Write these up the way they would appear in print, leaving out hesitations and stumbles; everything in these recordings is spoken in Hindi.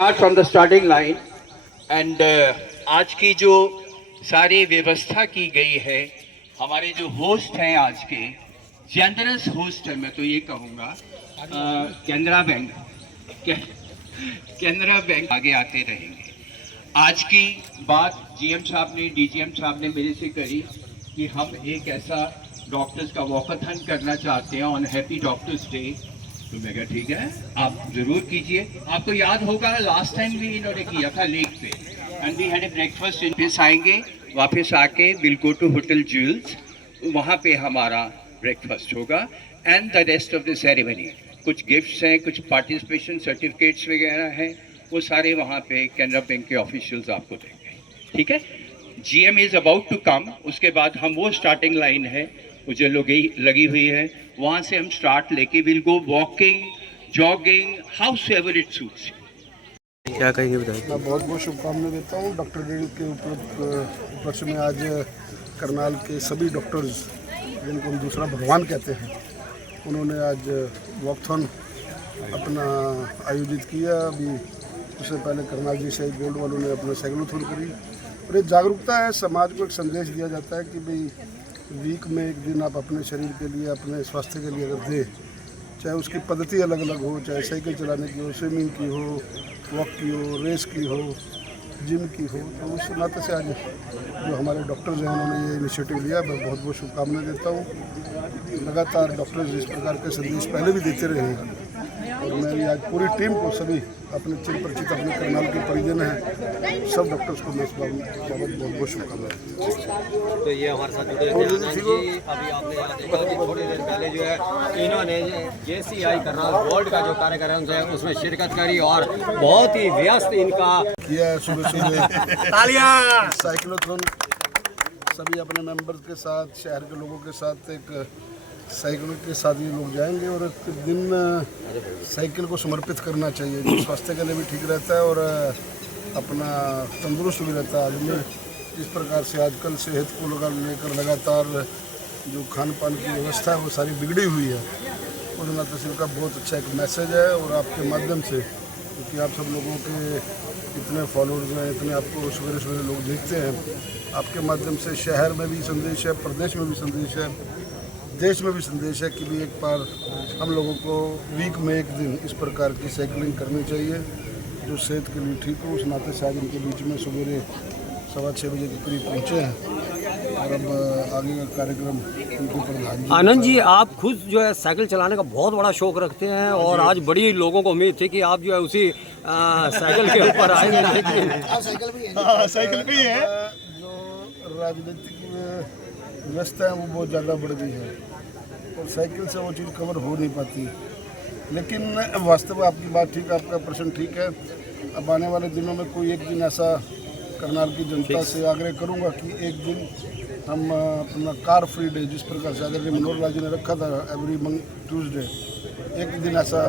Start from the starting line and आज की जो सारी व्यवस्था की गई है, हमारे जो होस्ट हैं आज के जनरस होस्ट है, मैं तो ये कहूँगा कैनरा बैंक कैनरा बैंक आगे आते रहेंगे। आज की बात जीएम साहब ने डीजीएम साहब ने मेरे से करी कि हम एक ऐसा डॉक्टर्स का वॉकथन करना चाहते हैं ऑन हैप्पी डॉक्टर्स डे। तो मैं कहा ठीक है, आप जरूर कीजिए। आपको याद होगा लास्ट टाइम भी इन्होंने किया था लेक पे, and we had a breakfast. वापस आएंगे, वापस आके will go to hotel Jewels, वहाँ पे हमारा ब्रेकफास्ट होगा and the rest of the ceremony. कुछ गिफ्ट्स हैं, कुछ पार्टिसिपेशन सर्टिफिकेट्स वगैरह हैं, वो सारे वहाँ पे कैनरा बैंक के ऑफिशियल्स आपको देंगे। ठीक है, GM is about to come. उसके बाद हम वो स्टार्टिंग लाइन है वो जो लगी हुई है, वहाँ से हम स्टार्ट लेके will go walking, jogging, house ever it suits. क्या कहेंगे बताइए। मैं बहुत बहुत शुभकामनाएं देता हूँ डॉक्टर डे के उपलक्ष्य में। आज करनाल के सभी डॉक्टर्स, जिनको हम दूसरा भगवान कहते हैं, उन्होंने आज वॉकथॉन अपना आयोजित किया। अभी उससे पहले करनाल जी से गोल्ड वालों ने अपना साइक्लोथॉन करी। और ये जागरूकता है, समाज को एक संदेश दिया जाता है कि भाई वीक में एक दिन आप अपने शरीर के लिए, अपने स्वास्थ्य के लिए अगर दें, चाहे उसकी पद्धति अलग अलग हो, चाहे साइकिल चलाने की हो, स्विमिंग की हो, वॉक की हो, रेस की हो, जिम की हो, तो उस नाते से आज जो हमारे डॉक्टर्स हैं उन्होंने ये इनिशिएटिव लिया। मैं बहुत बहुत शुभकामनाएं देता हूँ। लगातार डॉक्टर्स इस प्रकार के संदेश पहले भी देते रहे हैं और मेरी आज पूरी टीम को, सभी अपने चिर परिचित अपने करनाल के परिजन हैं, सब डॉक्टर्स को मैं इस बाबत बहुत बहुत शुभकामनाएं। तो ये हमारे साथ जुड़े हैं आनंद जी। अभी आपने यहाँ देखा कि थोड़ी देर पहले जो है इन्होंने JCI करनाल गोल्ड का जो कार्यक्रम है उसमें शिरकत करी और बहुत ही व्यस्त इनका किया है। सुबह सुबह तालियां साइक्लोथॉन सभी अपने मेंबर्स के साथ, शहर के लोगों के साथ एक साइकिल के साथ ये लोग जाएंगे और एक दिन साइकिल को समर्पित करना चाहिए, जो स्वास्थ्य के लिए भी ठीक रहता है और अपना तंदुरुस्त भी रहता है आदमी। इस प्रकार से आजकल सेहत को लेकर लगातार जो खान पान की व्यवस्था है वो सारी बिगड़ी हुई है। उस नाते से का बहुत अच्छा एक मैसेज है और आपके माध्यम से, क्योंकि आप सब लोगों के इतने फॉलोअर्स हैं, इतने आपको सवेरे सवेरे लोग देखते हैं, आपके माध्यम से शहर में भी संदेश है, प्रदेश में भी संदेश है, देश में भी संदेश है कि भी एक बार हम लोगों को वीक में एक दिन इस प्रकार की साइकिलिंग करनी चाहिए जो सेहत के लिए ठीक हो। उस नाते से आज इनके बीच में सवेरे 6:15 बजे के करीब पहुँचे हैं और अब आगे का कार्यक्रम इनके प्रधान जी। आनंद जी, आप खुद जो है साइकिल चलाने का बहुत बड़ा शौक रखते हैं और आज बड़ी लोगों को उम्मीद थी कि आप जो है उसी साइकिल के ऊपर आएंगे, लेकिन साइकिल भी है। जो राजनीतिक व्यवस्था है वो बहुत ज़्यादा बढ़ गई है और साइकिल से वो चीज़ कवर हो नहीं पाती। लेकिन वास्तव में आपकी बात ठीक है, आपका प्रश्न ठीक है। अब आने वाले दिनों में कोई एक दिन ऐसा करनाल की जनता से आग्रह करूंगा कि एक दिन हम अपना कार फ्री डे, जिस प्रकार से आदरणीय मनोहर लाल जी ने रखा था एवरी ट्यूसडे, एक दिन ऐसा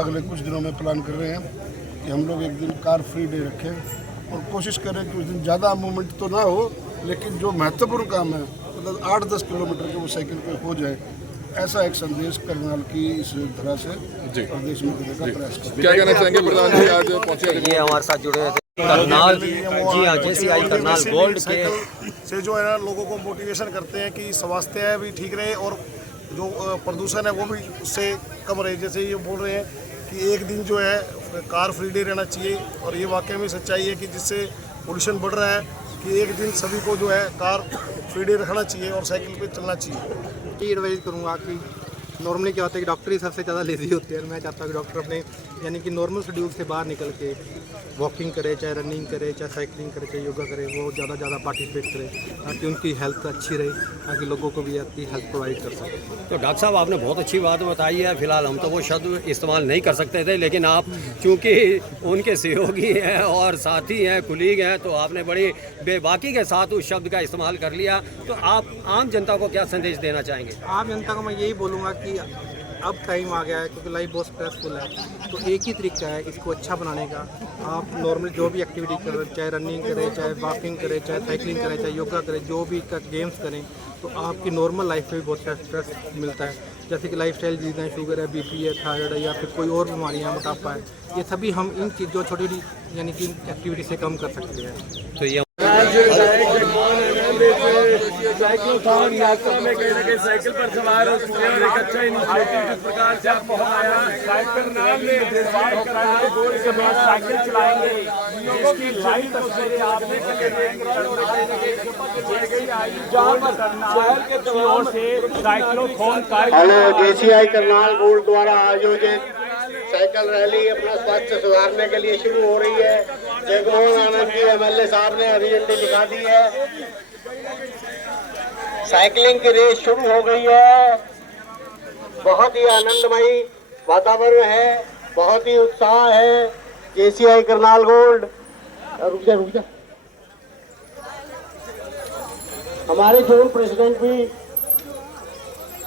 अगले कुछ दिनों में प्लान कर रहे हैं कि हम लोग एक दिन कार फ्री डे रखें और कोशिश करें कि उस दिन ज़्यादा मूवमेंट तो ना हो, लेकिन जो महत्वपूर्ण काम है मतलब 8-10 किलोमीटर के वो साइकिल पे हो जाए। ऐसा एक संदेश करनाल की इस तरह से प्रदेश में देने का प्रयास करें। क्या कहना चाहेंगे प्रधान जी, आज पहुंचे? ये हमारे साथ जुड़े थे करनाल जी। हाँ, JCI करनाल गोल्ड के से जो है ना लोगों को मोटिवेशन करते हैं कि स्वास्थ्य भी ठीक रहे और जो प्रदूषण है वो भी उससे कम रहे। जैसे ये बोल रहे हैं कि एक दिन जो है कार फ्री डे रहना चाहिए और ये वाकई में सच्चाई है कि जिससे पोल्यूशन बढ़ रहा है कि एक दिन सभी को जो है कार फ्री डे रखना चाहिए और साइकिल पे चलना चाहिए। ये एडवाइस करूँगा कि नॉर्मली क्या होता है कि डॉक्टर ही सबसे ज़्यादा लेजी होते हैं। मैं चाहता हूँ कि डॉक्टर अपने यानी कि नॉर्मल शेड्यूल से बाहर निकल के वॉकिंग करे, चाहे रनिंग करे, चाहे साइकिलिंग करे, चाहे योगा करे, वो ज़्यादा पार्टिसिपेट करे ताकि उनकी हेल्थ अच्छी रहे, ताकि लोगों को भी अच्छी हेल्थ प्रोवाइड कर सके। तो डॉक्टर साहब, आपने बहुत अच्छी बात बताई है। फिलहाल हम तो वो शब्द इस्तेमाल नहीं कर सकते थे, लेकिन आप चूँकि उनके सहयोगी हैं और साथी हैं, कुलीग हैं, तो आपने बड़ी बेबाकी के साथ उस शब्द का इस्तेमाल कर लिया। तो आप आम जनता को क्या संदेश देना चाहेंगे? आम जनता को मैं यही बोलूँगा कि अब टाइम आ गया है क्योंकि लाइफ बहुत स्ट्रेसफुल है, तो एक ही तरीका है इसको अच्छा बनाने का। आप नॉर्मल जो भी एक्टिविटी करें, चाहे रनिंग करें, चाहे वॉकिंग करें, चाहे साइकिलिंग करें, चाहे योगा करें, जो भी गेम्स करें, तो आपकी नॉर्मल लाइफ में भी बहुत स्ट्रेस मिलता है। जैसे कि लाइफस्टाइल डिजीज़ हैं, शुगर है, बीपी है, थायराइड है या फिर कोई और बीमारियाँ, मोटापा है, ये सभी हम इन चीज़ों छोटी छोटी यानी कि एक्टिविटी से कम कर सकते हैं। तो ये साइक्लोथॉन यात्रा में कहीं ना कहीं साइकिल पर सवार हो चुके हैं और एक अच्छा इनिशिएटिव जिस प्रकार से आप पहुंचाया साइकिल नाम में साइकिल चलाएंगे इसकी लाइट तस्वीरें आपने शहर के तौर से cyclothon hello, JCI Karnal gold द्वारा आयोजित साइकिल रैली अपना स्वास्थ्य सुधारने के लिए शुरू हो रही है। जगमोहन आनंद जी एमएलए साहब ने हरी झंडी दिखा दी है। साइकिलिंग की रेस शुरू हो गई है। बहुत ही आनंदमयी वातावरण है, बहुत ही उत्साह है। जेसीआई करनाल गोल्ड, रुक जा हमारे जोन प्रेसिडेंट भी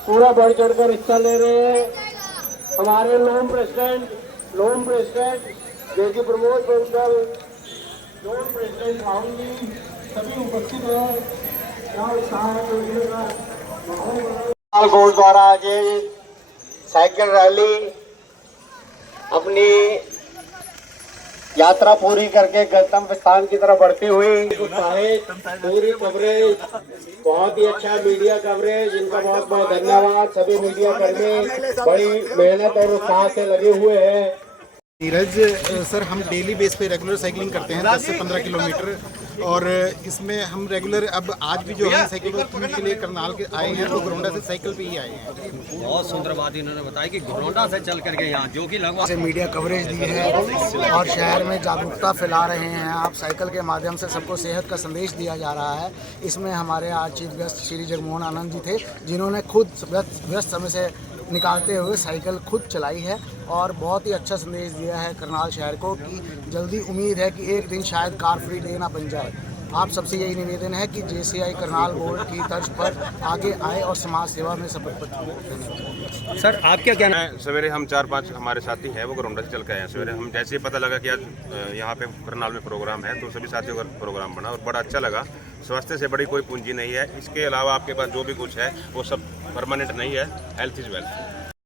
पूरा बढ़ चढ़कर हिस्सा ले रहे हैं। हमारे लोन प्रेसिडेंट जेसी प्रमोद बंसल, लोन प्रेसिडेंट राहुल जी सभी उपस्थित हैं। गोल्ड द्वारा आज साइकिल रैली अपनी यात्रा पूरी करके गंतव्य स्थान की तरफ बढ़ती हुई पूरी कवरेज, बहुत ही अच्छा मीडिया कवरेज, इनका बहुत बहुत धन्यवाद। सभी मीडिया कर्मी बड़ी मेहनत और उत्साह से लगे हुए हैं। नीरज सर, हम डेली बेस पे रेगुलर साइकिलिंग करते हैं 10 से 15 किलोमीटर, और इसमें हम रेगुलर अब आज भी जो है साइकिल के लिए करनाल के आए हैं तो घरोंडा से साइकिल पे ही आए हैं। बहुत सुंदर बात इन्होंने बताया कि घरोंडा से चल करके यहाँ जो कि लगभग से मीडिया कवरेज दी है और शहर में जागरूकता फैला रहे हैं आप। साइकिल के माध्यम से सबको सेहत का संदेश दिया जा रहा है। इसमें हमारे आज चीफ गेस्ट श्री जगमोहन आनंद जी थे, जिन्होंने खुद व्यस्त समय से निकालते हुए साइकिल खुद चलाई है और बहुत ही अच्छा संदेश दिया है करनाल शहर को कि जल्दी उम्मीद है कि एक दिन शायद कार फ्री डे ना बन जाए। आप सबसे यही निवेदन है कि जेसीआई करनाल गोल्ड की तर्ज पर आगे आए और समाज सेवा में सफल। सर आप क्या कहना है? सवेरे हम 4-5 हमारे साथी हैं वो घरोंडा से चल के आए हैं। सवेरे हम जैसे ही पता लगा कि आज यहाँ पे करनाल में प्रोग्राम है तो सभी साथियों का प्रोग्राम बना और बड़ा अच्छा लगा। स्वास्थ्य से बड़ी कोई पूंजी नहीं है। इसके अलावा आपके पास जो भी कुछ है वो सब परमानेंट नहीं है। Health is wealth.